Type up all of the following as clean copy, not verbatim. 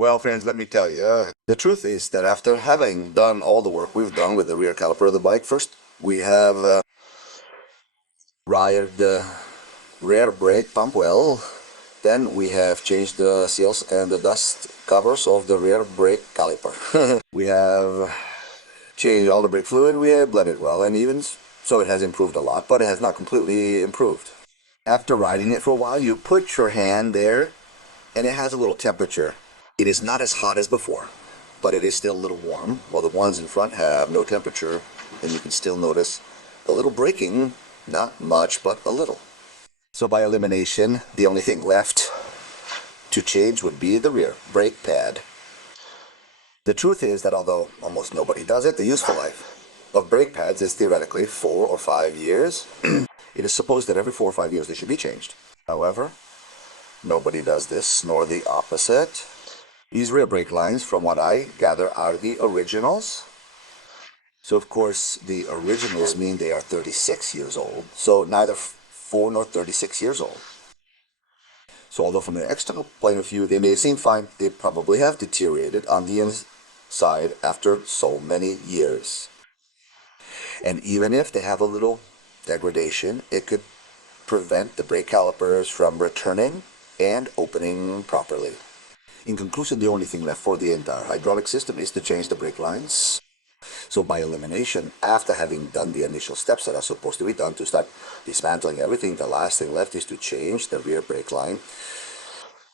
Well, friends, let me tell you, the truth is that after having done all the work we've done with the rear caliper of the bike, first we have wired the rear brake pump well, then we have changed the seals and the dust covers of the rear brake caliper. We have changed all the brake fluid, we have blended it well, and even so it has improved a lot, but it has not completely improved. After riding it for a while, you put your hand there and it has a little temperature. It is not as hot as before, but it is still a little warm, while the ones in front have no temperature, and you can still notice a little braking, not much, but a little. So by elimination, the only thing left to change would be the rear brake pad. The truth is that although almost nobody does it, the useful life of brake pads is theoretically 4 or 5 years. It is supposed that every 4 or 5 years they should be changed. However, nobody does this, nor the opposite. These rear brake lines, from what I gather, are the originals. So of course, the originals mean they are 36 years old. So neither 4 nor 36 years old. So although from an external point of view they may seem fine, they probably have deteriorated on the inside after so many years. And even if they have a little degradation, it could prevent the brake calipers from returning and opening properly. In conclusion, the only thing left for the entire hydraulic system is to change the brake lines. So by elimination, after having done the initial steps that are supposed to be done to start dismantling everything, the last thing left is to change the rear brake line.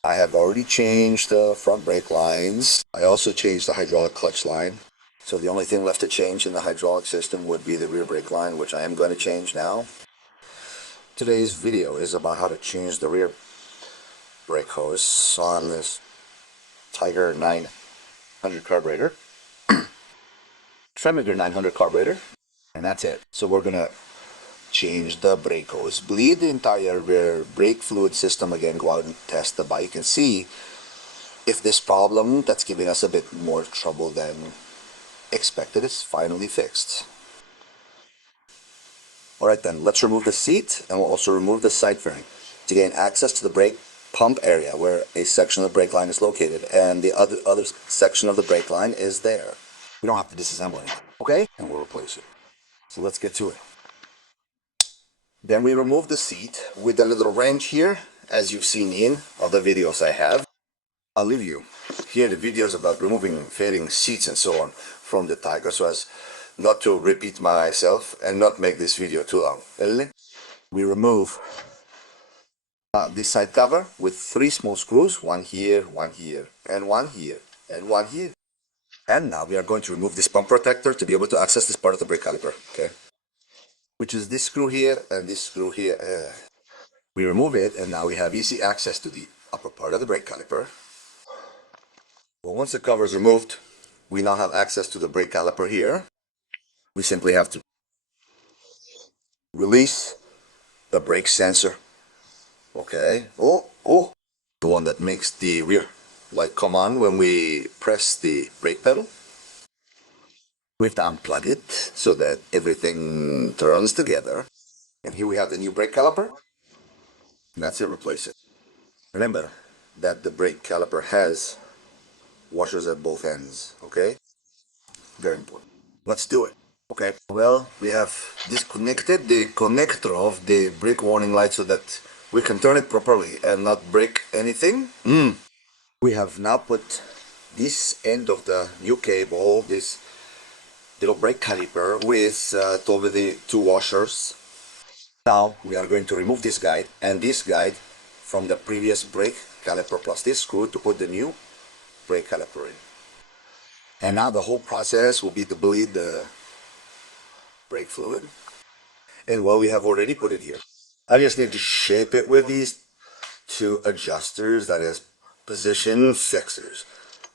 I have already changed the front brake lines. I also changed the hydraulic clutch line. So the only thing left to change in the hydraulic system would be the rear brake line, which I am going to change now. Today's video is about how to change the rear brake hose on this Tiger 900 carburetor, Tremega 900 carburetor, and that's it. So we're gonna change the brake hose, bleed the entire rear brake fluid system again, go out and test the bike and see if this problem that's giving us a bit more trouble than expected is finally fixed. Alright then, let's remove the seat, and we'll also remove the side fairing to gain access to the brake pump area where a section of the brake line is located, and the other section of the brake line is there. We don't have to disassemble anything, okay? And we'll replace it. So let's get to it. Then we remove the seat with a little wrench here, as you've seen in other videos I have. I'll leave you here the videos about removing fairing seats and so on from the Tiger, so as not to repeat myself and not make this video too long. We remove this side cover with 3 small screws, one here, and one here, and one here. And now we are going to remove this pump protector to be able to access this part of the brake caliper, okay? Which is this screw here and this screw here. We remove it, and now we have easy access to the upper part of the brake caliper. Well, once the cover is removed, we now have access to the brake caliper here. We simply have to release the brake sensor. Okay. Oh. The one that makes the rear light come on when we press the brake pedal. We have to unplug it so that everything turns together. And here we have the new brake caliper. And that's it, replace it. Remember that the brake caliper has washers at both ends, okay? Very important. Let's do it. Okay, well, we have disconnected the connector of the brake warning light so that we can turn it properly and not break anything. We have now put this end of the new cable, this little brake caliper with over the 2 washers. Now we are going to remove this guide and this guide from the previous brake caliper plus this screw to put the new brake caliper in. And now the whole process will be to bleed the brake fluid. And well, we have already put it here. I just need to shape it with these 2 adjusters, that is position fixers,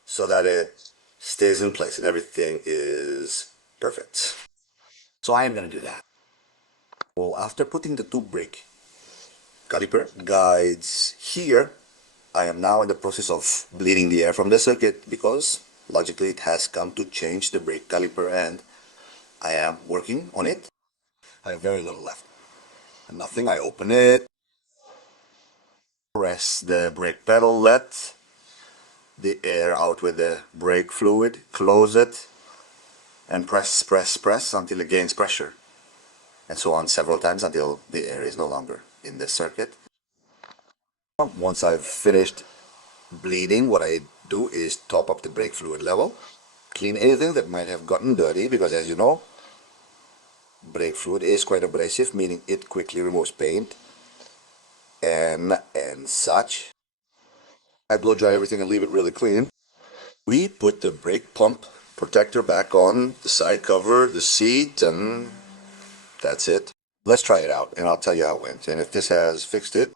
so that it stays in place and everything is perfect. So I am going to do that. Well, after putting the 2 brake caliper guides here, I am now in the process of bleeding the air from the circuit because logically it has come to change the brake caliper, and I am working on it. I have very little left. And nothing, I open it, press the brake pedal, let the air out with the brake fluid, close it, and press, press, press until it gains pressure. And so on several times until the air is no longer in the circuit. Once I've finished bleeding, what I do is top up the brake fluid level, clean anything that might have gotten dirty, because as you know, brake fluid is quite abrasive, meaning it quickly removes paint and such. I blow dry everything and leave it really clean. We put the brake pump protector back on, the side cover, the seat, and that's it. Let's try it out and I'll tell you how it went. And if this has fixed it,